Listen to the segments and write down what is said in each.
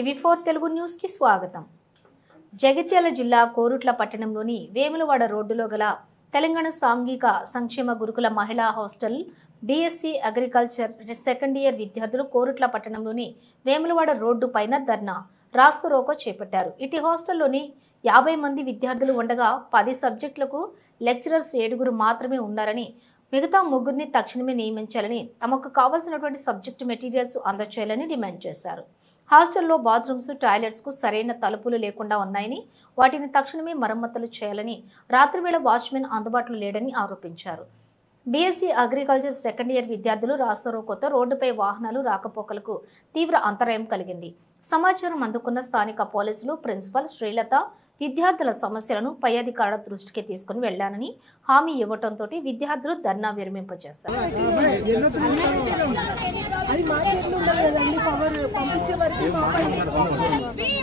TV four Telugu న్యూస్కి స్వాగతం. జగిత్యాల జిల్లా కోరుట్ల పట్టణంలోని వేములవాడ రోడ్డులో గల తెలంగాణ సాంఘిక సంక్షేమ గురుకుల మహిళా hostel BSc agriculture second year విద్యార్థులు కోరుట్ల పట్టణంలోని వేములవాడ రోడ్డు పైన ధర్నా రాస్తు రోకో చేపట్టారు. ఇటు హాస్టల్లోని యాభై మంది విద్యార్థులు ఉండగా పది సబ్జెక్టులకు లెక్చరర్స్ ఏడుగురు మాత్రమే ఉన్నారని మిగతా ముగ్గురిని తక్షణమే నియమించాలని తమకు కావలసినటువంటి సబ్జెక్టు మెటీరియల్స్ అందచేయాలని డిమాండ్ చేశారు. హాస్టల్లో బాత్రూమ్స్ టాయిలెట్స్కు సరైన తలుపులు లేకుండా ఉన్నాయని వాటిని తక్షణమే మరమ్మతులు చేయాలని రాత్రివేళ వాచ్మెన్ అందుబాటులో లేడని ఆరోపించారు. బీఎస్సీ అగ్రికల్చర్ సెకండ్ ఇయర్ విద్యార్థులు రాస్తారో కొత్త రోడ్డుపై వాహనాలు రాకపోకలకు తీవ్ర అంతరాయం కలిగింది. సమాచారం అందుకున్న స్థానిక పోలీసులు ప్రిన్సిపల్ శ్రీలత విద్యార్థుల సమస్యలను పై అధికారుల దృష్టికి తీసుకుని వెళ్ళానని హామీ ఇవ్వడంతో విద్యార్థులు ధర్నా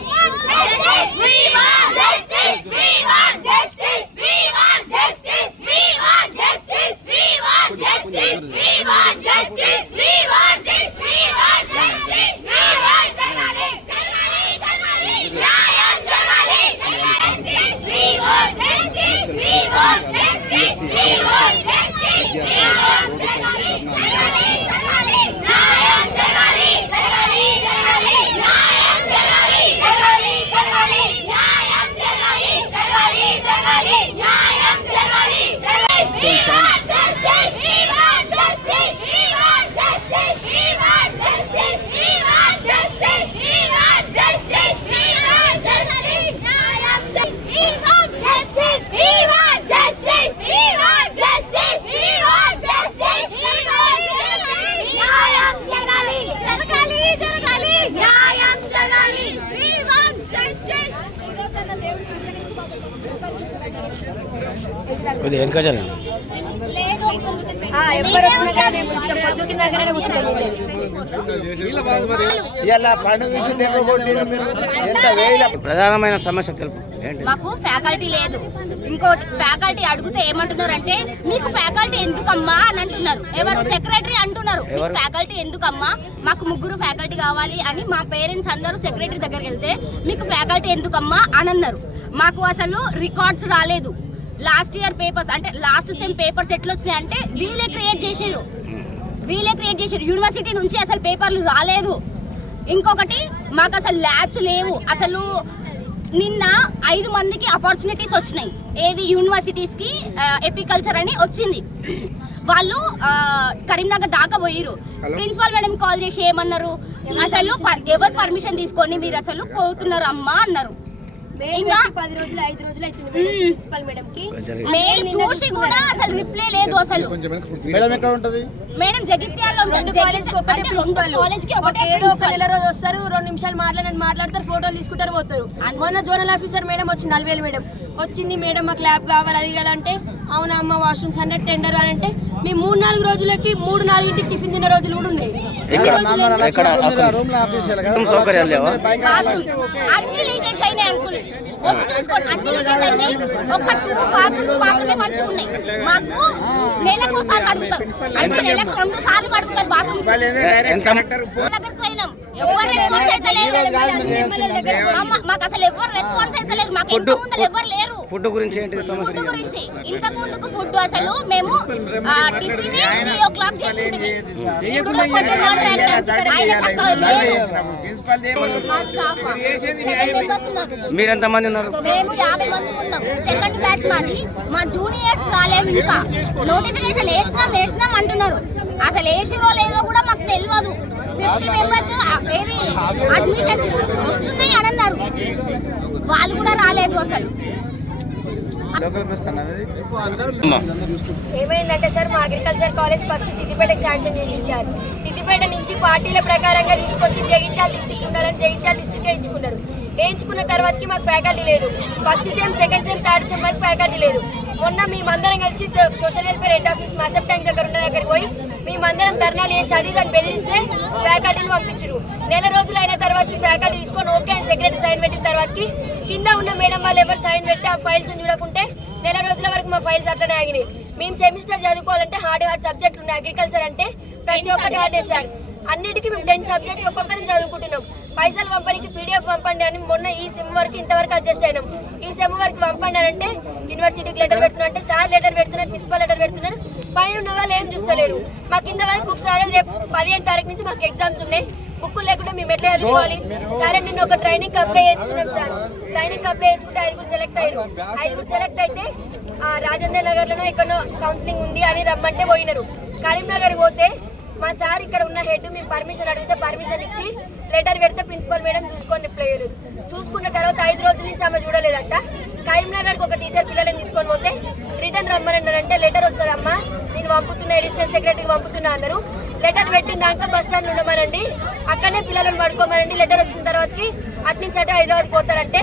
want justice! We want justice! We want justice! We want justice! We want justice! We want justice! We want justice! We want justice! We want జరగాలి! జరగాలి! జరగాలి! న్యాయం జరగాలి! Justice! We want justice! We want justice! We want justice! We want జరగాలి! జరగాలి! జరగాలి! న్యాయం జరగాలి! జరగాలి! జరగాలి! న్యాయం జరగాలి! జరగాలి! జరగాలి! న్యాయం జరగాలి! జరగాలి! జరగాలి! న్యాయం జరగాలి! జరగాలి! We want justice! We want justice! We want justice! We want justice! We want justice! We want justice! We want justice! న్యాయం జ- We want justice! We want justice! We want justice! We want justice! We want justice! న్యాయం జరగాలి! జరగాలి! జరగాలి! న్యాయం జరగాలి! We want justice! ఈరోజన్న దేవుడు కనికరించి మాకు కొద్దిగా వెనక జరగండి లేదు ఆ, ఎవ్వరు వచ్చినా కానీ నేను కూర్చుంటా. పొద్దు కింద దగ్గరనే కూర్చుంటాను ఇలా పండుగ విషయం తెగకొట్టి ఎంత వేల ప్రధానమైన సమస్య తెలుపు. ఏంటి? మాకు ఫ్యాకల్టీ లేదు. ఇంకోటి ఫ్యాకల్టీ అడిగితే ఏమంటున్నారంటే మీకు ఫ్యాకల్టీ ఎందుకమ్మా? అని అంటున్నారు. ఎవరు సెక్రటరీ అంటున్నారు? ఫ్యాకల్టీ ఎందుకమ్మా? మాకు ముగ్గురు ఫ్యాకల్టీ కావాలి అని మా పేరెంట్స్ అందరూ సెక్రటరీ దగ్గరికి వెళ్తే మీకు ఫ్యాకల్టీ ఎందుకమ్మా? అని అన్నారు. మాకు అసలు రికార్డ్స్ రాలేదు. లాస్ట్ ఇయర్ పేపర్స్ అంటే లాస్ట్ సెమ్ పేపర్స్ ఎట్లా వచ్చినాయి అంటే వీళ్ళే క్రియేట్ చేసారు వీళ్ళే క్రియేట్ చేసారు యూనివర్సిటీ నుంచి అసలు పేపర్లు రాలేదు. ఇంకొకటి మాకు అసలు ల్యాబ్స్ లేవు. అసలు నిన్న ఐదు మందికి ఆపర్చునిటీస్ వచ్చినాయి. ఏది యూనివర్సిటీస్కి ఎపికల్చర్ అని వచ్చింది. వాళ్ళు కరీంనగర్ దాకా పోయిరు ప్రిన్సిపాల్ మేడం కాల్ చేసి ఏమన్నారు? అసలు ఎవరు పర్మిషన్ తీసుకొని మీరు అసలు పోతున్నారు అమ్మా అన్నారు. పది రోజులు ఐదు రోజులు అవుతుంది మ్మ్. ప్రిన్సిపల్ మేడం కి మెయిల్ చూసి కూడా అసలు రిప్లై లేదు అసలు. మేడం ఎక్కడ ఉంటది? మేడం జగిత్యాలలో ఉంది. రెండు కాలేజ్ ఒకటే ఒకటే ఏదో ఒక. నెల రోజు వస్తారు రెండు నిమిషాలు మాట్లాడని మాట్లాడతారు ఫోటోలు తీసుకుంటారు పోతారు. మొన్న జోనల్ ఆఫీసర్ మేడం వచ్చింది నలభై మేడం. వచ్చింది మేడం మాకు ల్యాబ్ కావాలి అది కావాలంటే అవునా అమ్మ వాష్రూమ్స్ అంటే టెండర్ అని అంటే మీ మూడు నాలుగు రోజులకి మూడు నాలుగింటికి టిఫిన్ తిన్న రోజులు కూడా ఉన్నాయి. అన్ని లీకేజ్ అయినాయి అంకుల్ వచ్చి చూసుకోండి అన్ని లీకేజ్ అయినాయి ఒక టూ బాత్రూమ్స్ మాత్రమే మంచిగా ఉన్నాయి మాకు నెలకు ఒకసారి అడుగుతారు అంటే నెలకు రెండు సార్లు అడుగుతారు బాత్రూమ్స్ ఎంత దగ్గరికి పోయినాం ఎవరు రెస్పాన్స్ అయితే లేరు మా- మాకు అసలు ఎవరు రెస్పాన్స్ అయితే లేరు మాకు ముందు ఎవరు లేరు. ఫుడ్ గురించి ఏంటి ఫుడ్ సమస్య? గురించి. ఇంతకు ముందుకు ఫుడ్ అసలు మేము టిఫిన్ త్రీ ఓ క్లాక్ చేసింటిమి. ఇప్పుడు కొంచెం మాట్లాడారు. ఆయన చక్కగా లేరు. మా స్టాఫ్? సెవెన్ మెంబర్స్ ఉన్నారు మీరు ఎంత మంది ఉన్నారు. మేము యాభై మంది ఉన్నాం. సెకండ్ బ్యాచ్ మాది. మా జూనియర్స్ రాలేవు ఇంకా. నోటిఫికేషన్ వేసినాం వేసినాం అంటున్నారు. అసలు వేసిరో లేదో కూడా మాకు తెలియదు ఫిఫ్టీ మెంబర్స్ ఏది అడ్మిషన్స్ వస్తున్నాయి అని అన్నారు. వాళ్ళు కూడా రాలేదు అసలు. ఏమైందంటే సార్ మా అగ్రికల్చర్ కాలేజ్ ఫస్ట్ సిద్దిపేటకి శాంక్షన్ చేసేసారు. సిద్దిపేట నుంచి పార్టీల ప్రకారంగా తీసుకొచ్చి జగిత్యాల డిస్టిక్ ఉండాలని జగిత్యాల డిస్టిక్ వేయించుకున్నారు. వేయించుకున్న తర్వాతకి మాకు ఫ్యాకల్టీ లేదు. First sem second sem third sem వరకు ఫ్యాకల్టీ లేదు. మొన్న మేమందరం కలిసి social welfare head office Masab Tank దగ్గర ఉన్న దగ్గరికి పోయి మేమందరం ధర్నాలు చేసి అది దాన్ని బెదిరిస్తే ఫ్యాకల్టీని పంపించారు. నెల రోజులు అయిన తర్వాత ఫ్యాకల్టీ తీసుకొని ఓకే అని సెక్రటరీ సైన్ పెట్టిన తర్వాతకి కింద ఉన్న మేడం వాళ్ళు ఎవరు సైన్ పెట్టి ఆ ఫైల్స్ చూడకుంటే నెల రోజుల వరకు మా ఫైల్స్ అట్లనే ఆగినాయి. మేము సెమిస్టర్ చదువుకోవాలంటే హార్డ్ హార్డ్ సబ్జెక్టులు ఉన్నాయి. అగ్రికల్చర్ అంటే ప్రతి ఒక్కటి హార్డ్ సార్ అన్నిటికీ మేము టెన్ సబ్జెక్ట్స్ ఒక్కొక్కరిని చదువుకుంటున్నాం. పైసలు పంపడానికి పీడిఎఫ్ పంపండి అని మొన్న ఈ సెమ్ వరకు ఇంతవరకు అడ్జస్ట్ అయినాం. ఈ సెమ్ వరకు పంపండి అని అంటే యూనివర్సిటీకి లెటర్ పెడుతున్నా అంటే సార్ లెటర్ పెడుతున్నారు ప్రిన్సిపల్ లెటర్ పెడుతున్నారు. పైన ఉన్న వాళ్ళు ఏం చూస్తలేరు. మాకు కింద వరకు బుక్స్ రావడం రేపు పదిహేను తారీఖు నుంచి మాకు ఎగ్జామ్స్ ఉన్నాయి. బుక్కులు లేకుండా మేము ఎట్లా చదువుకోవాలి? సరే నేను ఒక ట్రైనింగ్ అప్లై చేసుకున్నాం సార్. ట్రైనింగ్ అప్లై చేసుకుంటే ఐదుగురు సెలెక్ట్ అయ్యారు. ఐదుగురు సెలెక్ట్ అయితే ఆ, రాజేంద్ర నగర్లోనో ఎక్కడో కౌన్సిలింగ్ ఉంది అని రమ్మంటే పోయినారు. కరీంనగర్ పోతే మా సార్ ఇక్కడ ఉన్న హెడ్ మేము పర్మిషన్ అడిగితే పర్మిషన్ ఇచ్చి లెటర్ పెడితే ప్రిన్సిపల్ మేడం చూసుకొని రిప్లై అయ్యారు చూసుకున్న తర్వాత ఐదు రోజుల నుంచి ఆమె చూడలేదంట. కరీంనగర్కి ఒక టీచర్ పిల్లల్ని తీసుకొని పోతే రిటర్న్ రమ్మన్నారంటే లెటర్ వస్తుంది అమ్మా నేను పంపుతున్నా అడిషనల్ సెక్రటరీకి పంపుతున్నా అన్నారు. లెటర్ పెట్టిన దాకా బస్ స్టాండ్ ఉండమనండి అక్కడనే పిల్లలను పడుకోమనండి. లెటర్ వచ్చిన తర్వాతకి అట్నుంచి అటు హైదరాబాద్ పోతారంటే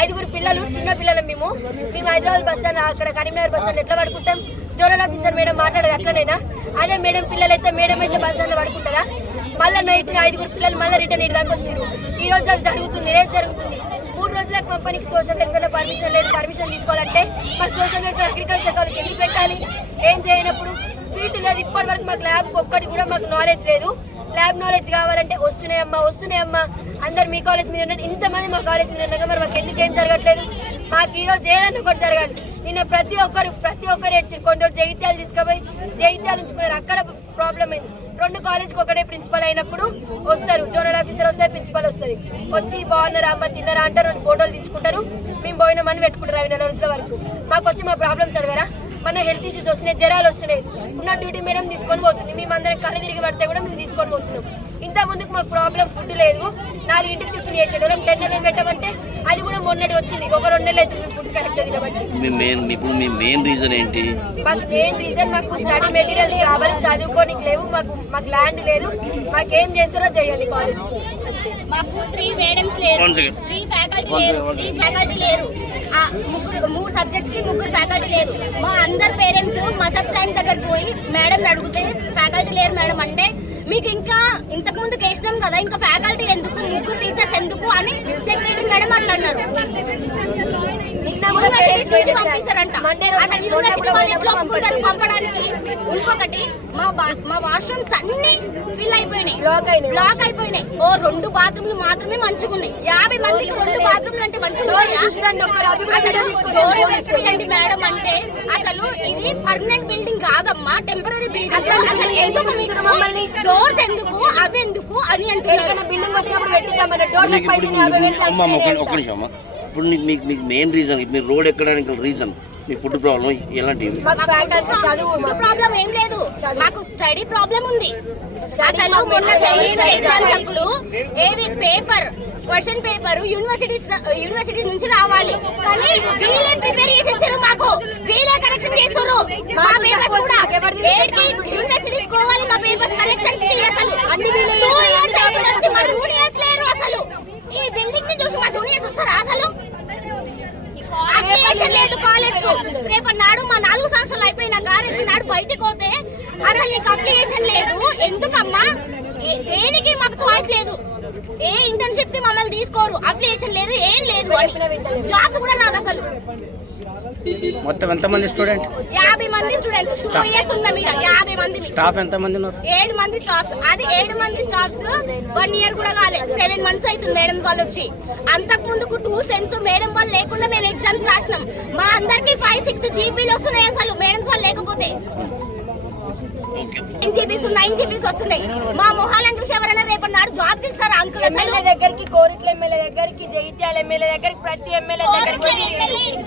ఐదుగురు పిల్లలు చిన్న పిల్లలు మేము. మేము హైదరాబాద్ బస్ స్టాండ్ అక్కడ కరీంనగర్ బస్ స్టాండ్ ఎట్లా పడుకుంటాం? జోనల్ ఆఫీసర్ మేడం మాట్లాడదు అట్లనేనా? అదే మేడం పిల్లలైతే మేడం అయితే బస్ స్టాండ్లో పడుకుంటారా? మళ్ళీ నైట్ ఐదుగురు పిల్లలు మళ్ళీ రిటర్న్ ఇటు దాకా వచ్చారు ఈ రోజు అది జరుగుతుంది రేపు జరుగుతుంది. మూడు రోజులకు కంపెనీకి సోషల్ వెల్ఫేర్లో పర్మిషన్ లేదు. పర్మిషన్ తీసుకోవాలంటే మరి సోషల్ వెల్ఫేర్ అగ్రికల్చర్ కాలేజ్ ఎందుకు పెట్టాలి? ఏం చేయనప్పుడు? ఫీల్డ్ లేదు. ఇప్పటి వరకు మాకు ల్యాబ్ ఒక్కటి కూడా మాకు నాలెడ్జ్ లేదు. ల్యాబ్ నాలెడ్జ్ కావాలంటే వస్తున్నాయమ్మా వస్తున్నాయమ్మా అందరు మీ కాలేజ్ మీద ఉన్నట్టు ఇంతమంది మా కాలేజ్ మీద ఉన్నాక మరి మాకు ఎందుకు ఏం జరగట్లేదు? మాకు ఈరోజు ఏదన్నా ఏదైనా ఒకటి జరగాలి. నిన్న ప్రతి ఒక్కరు ప్రతి ఒక్కరు ఏడ్చారు కొన్ని రోజులు జైత్యాలు తీసుకుపోయి జైత్యాలు ఉంచుకున్నారు అక్కడ ప్రాబ్లం అయింది. రెండు కాలేజ్కి ఒకటే ప్రిన్సిపల్ అయినప్పుడు వస్తారు. జోనల్ ఆఫీసర్ వస్తే ప్రిన్సిపల్ వస్తుంది. వచ్చి బాగున్నారా అమ్మ తిన్నారా అంటారు. రెండు ఫోటోలు తీసుకుంటారు మేము పోయినామని పెట్టుకుంటారు. అవి నెల రోజుల వరకు. మాకు వచ్చి మా ప్రాబ్లమ్స్ అడగరా మన హెల్త్ ఇష్యూస్ వస్తున్నాయి జ్వరాలు వస్తున్నాయి. ఉన్న డ్యూటీ మేడం తీసుకొని పోతుంది. మేము కళ్ళు తిరిగి పడితే కూడా మేము తీసుకొని పోతున్నాం. ఇంత ముందుకు మాకు ప్రాబ్లం ఫుడ్ లేదు. నాలుగింటికి టిఫిన్ చేసాడు రెండు నెలలు పెట్టమంటే అది కూడా మొన్నటి వచ్చింది. ఒక రెండు నెలలు అవుతుంది మేము ఫుడ్ కరెక్ట్ తినబట్టి మీ మెయిన్ ఇప్పుడు మీ మెయిన్ రీజన్ ఏంటి? మాకు మెయిన్ రీజన్ మాకు స్టడీ మెటీరియల్స్ కావాలి చదువుకోనికి లేవు మాకు మాకు ల్యాండ్ లేదు. మాకేం చేస్తారో చేయాలి కాలేజ్ మాకు త్రీ మేడమ్స్ లేరు. త్రీ ఫ్యాకల్టీ లేరు. త్రీ ఫ్యాకల్టీ లేరు. ఆ ముగ్గురు మూడు సబ్జెక్ట్స్కి ముగ్గురు ఫ్యాకల్టీ లేదు. మా అందరు పేరెంట్స్ మసబ్ టైం దగ్గరికి పోయి మేడం అడిగితే ఫ్యాకల్టీ లేరు మేడం అంటే మీకు ఇంకా ఇంతకు ముందు వేసినాం కదా ఇంకా ఫ్యాకల్టీ ఎందుకు ముగ్గురు టీచర్స్ ఎందుకు అని సెక్రటరీ మేడం అట్లా అన్నారు. యూనివర్సిటీస్ నుంచి పంపిస్తారంట. అసలు యూనివర్సిటీ వాళ్ళు ఎట్లా ఒప్పుకుంటారు పంపడానికి? ఇంకొకటి మా వాష్రూమ్స్ అన్ని ఫిల్ అయిపోయినాయి. బ్లాక్ అయిపోయినాయి. ఓ రెండు బాత్రూమ్లు మాత్రమే మంచిగా ఉన్నాయి. యాభై మందికి రెండు బాత్రూమ్లు అంటే మంచిగా అసలు మేడం అంటే అసలు ఇది పర్మనెంట్ బిల్డింగ్ కాదమ్మా. టెంపరీ బిల్డింగ్ అసలు ఎందుకు మమ్మల్ని? డోర్స్ ఎందుకు? అవి ఎందుకు అని అంటున్నారు. బిల్డింగ్ వచ్చినప్పుడు పెట్టిద్దామన్న డోర్ ఇప్పుడు నీకు మీకు మీకు మెయిన్ రీజన్ మీరు రోడ్ ఎక్కడానికి రీజన్ మీ ఫుడ్ ప్రాబ్లం ఎలాంటివి? చదువు. ప్రాబ్లం ఏం లేదు. మాకు స్టడీ ప్రాబ్లం ఉంది. అసలు మొన్న ఎగ్జామ్స్. అప్పుడు ఏది paper question paper universities university నుంచి రావాలి. కానీ వీళ్ళే ప్రిపేర్ చేసి ఇచ్చారు మాకు. వీళ్ళే కరెక్షన్ చేస్తారు మా పేపర్స్ కూడా యూనివర్సిటీస్ కోవాలి మా పేపర్స్ కరెక్షన్స్కి అసలు అన్ని వీళ్ళే years అయింది వచ్చి మా అసలు ఈ బిల్డింగ్ని చూసి మా జూనియర్స్ వస్తారా అసలు? లేదు కాలేజ్కు. రేపు నాడు మా నాలుగు సంవత్సరాలు అయిపోయినాక రేపు నాడు బయటికి పోతే అసలు నీకు అప్లికేషన్ లేదు. ఎందుకమ్మా? దేనికి మాకు చాయిస్ లేదు? ఏ ఇంటర్న్షిప్కి మమ్మల్ని తీసుకోరు. అప్లికేషన్ లేదు ఏం లేదు జాబ్స్ కూడా రాదు అసలు. మొత్తం ఎంతమంది స్టూడెంట్? యాభై మంది స్టూడెంట్స్. టూ ఇయర్స్ ఉందా మీద యాభై మంది. స్టాఫ్ ఎంతమంది ఉన్నారు? ఏడు మంది స్టాఫ్స్. అది ఏడు మంది స్టాఫ్స్. వన్ ఇయర్ కూడా కాలేదు సెవెన్ మంత్స్ అవుతుంది మేడం వాళ్ళు వచ్చి. అంతకు ముందుకు టూ సెన్స్ మేడం వాళ్ళు లేకుండా మేము ఎగ్జామ్స్ రాసినాం. మా అందరికి ఫైవ్ సిక్స్ జీబీలు వస్తున్నాయి అసలు మేడమ్స్ వాళ్ళు లేకపోతే. Okay nine GBs nine GBs వస్తున్నాయి? మా మొహాలను చూసి ఎవరైనా రేపు నాడు జాబ్ ఇస్తారా అంకుల్ ఎమ్మెల్యే దగ్గరికి కోరిట్ల ఎమ్మెల్యే దగ్గరికి జగిత్యాల ఎమ్మెల్యే దగ్గరికి ప్రతి ఎమ్మెల్యే దగ్గరికి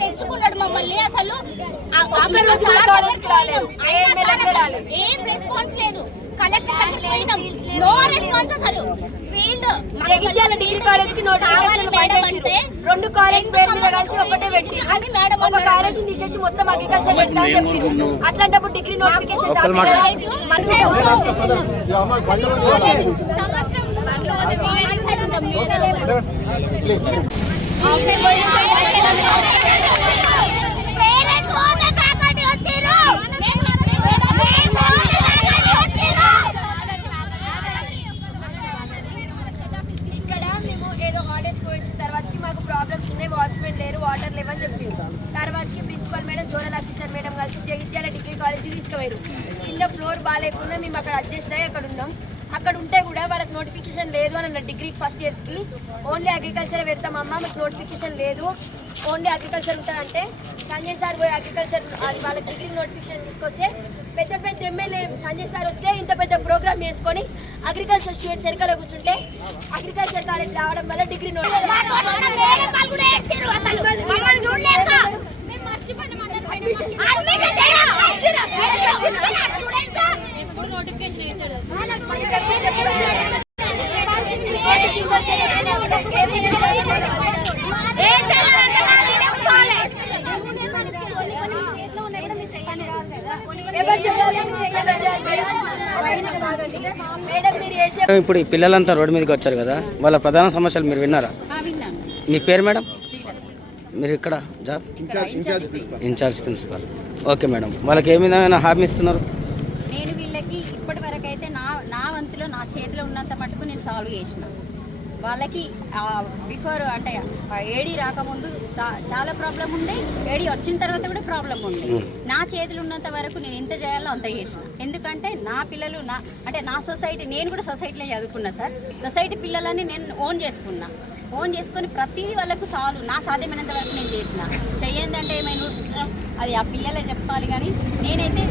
తెచ్చుకున్నాడు మమ్మల్ని అసలు. ఆ- కలెక్టర్ దగ్గరికి పోయినాం నో రెస్పాన్స్ అసలు ఫీల్డ్ జగిత్యాల డిగ్రీ కాలేజ్కి నోటిఫికేషన్ పనిచేసింది రెండు కాలేజ్ పేరు మీద కలిసి ఒకటే పెట్టి అది మేడం ఒక కాలేజ్ తీసేసి మొత్తం అగ్రికల్చర్ మరి పెట్టా అని నువ్వు ఏం చెప్పింది కోరుకుంటున్నావు? అట్లాంటప్పుడు డిగ్రీ నోటిఫికేషన్ మాట. పేరెంట్స్ పోతే ఫ్యాకల్టీ వచ్చిర్రు ఇక్కడ మేము ఏదో హాలిడేస్ వచ్చిన తర్వాతకి మాకు ప్రాబ్లమ్స్ ఉన్నాయి వాచ్మెన్ లేరు వాటర్ లేవని చెప్పింది తర్వాతకి principal madam zonal officer madam కలిసి జగిత్యాల డిగ్రీ కాలేజీ తీసుకుపోయారు కింద ఫ్లోర్ బాగాలేకుండా మేము అక్కడ అడ్జస్ట్ అయ్యి అక్కడ ఉన్నాం. అక్కడ ఉంటే కూడా వాళ్ళకి నోటిఫికేషన్ లేదు అని అన్న డిగ్రీ ఫస్ట్ ఇయర్స్కి. ఓన్లీ అగ్రికల్చర్ పెడతామమ్మా మీకు నోటిఫికేషన్ లేదు. ఓన్లీ అగ్రికల్చర్ ఉంటుందంటే సంజయ్ సార్ పోయి అగ్రికల్చర్ అది వాళ్ళకి డిగ్రీ నోటిఫికేషన్ తీసుకొస్తే పెద్ద పెద్ద ఎమ్మెల్యే సంజయ్ సార్ వస్తే ఇంత పెద్ద ప్రోగ్రామ్ చేసుకొని అగ్రికల్చర్ స్టూడెంట్స్ వెనకాల కూర్చుంటే అగ్రికల్చర్ కాలేజ్ రావడం వల్ల డిగ్రీ మేడం ఇప్పుడు ఈ పిల్లలంతా రోడ్డు మీదకి వచ్చారు కదా వాళ్ళ ప్రధాన సమస్యలు మీరు విన్నారా? మీ పేరు మేడం? మీరు ఇక్కడ job incharge principal okay madam. వాళ్ళకి ఏ విధమైన హామీ ఇస్తున్నారు? నేను వీళ్ళకి ఇప్పటి వరకు అయితే నా నా వంతులో నా చేతిలో ఉన్నంత మటుకు నేను సాల్వ్ చేసిన. వాళ్ళకి బిఫోర్ అంటే ఆ ఏడీ రాకముందు చాలా ప్రాబ్లం ఉండే. ఏడీ వచ్చిన తర్వాత కూడా ప్రాబ్లం ఉండే. నా చేతిలో ఉన్నంత వరకు నేను ఎంత చేయాలో అంత చేసిన. ఎందుకంటే నా పిల్లలు నా అంటే నా సొసైటీ నేను కూడా సొసైటీలో చదువుకున్నా సార్. సొసైటీ పిల్లలని నేను ఓన్ చేసుకున్నా. ఫోన్ చేసుకొని ప్రతిదీ వాళ్ళకు సాల్వ్ నా సాధ్యమైనంత వరకు నేను చేసిన. చేయందంటే ఏమైనా అది ఆ పిల్లలే చెప్పాలి కానీ నేనైతే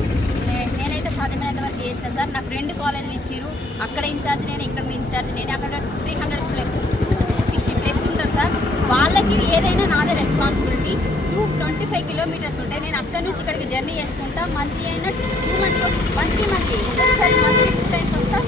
నేనైతే సాధ్యమైనంత వరకు చేసిన. సార్ నాకు రెండు కాలేజీలు ఇచ్చారు. అక్కడ ఇన్ఛార్జ్ నేను ఇక్కడ ఇన్ఛార్జ్ నేను అక్కడ three hundred plus two sixty plus ఉంటారు సార్. వాళ్ళకి ఏదైనా నాదే responsibility two twenty five kilometres ఉంటాయి. నేను అక్కడ నుంచి ఇక్కడికి జర్నీ చేసుకుంటా. మంత్లీ అయినా టూ మంత్స్ మంత్లీ మంత్లీ ఒక్కొక్కసారి మంత్లీ టూ టైమ్స్ వస్తా.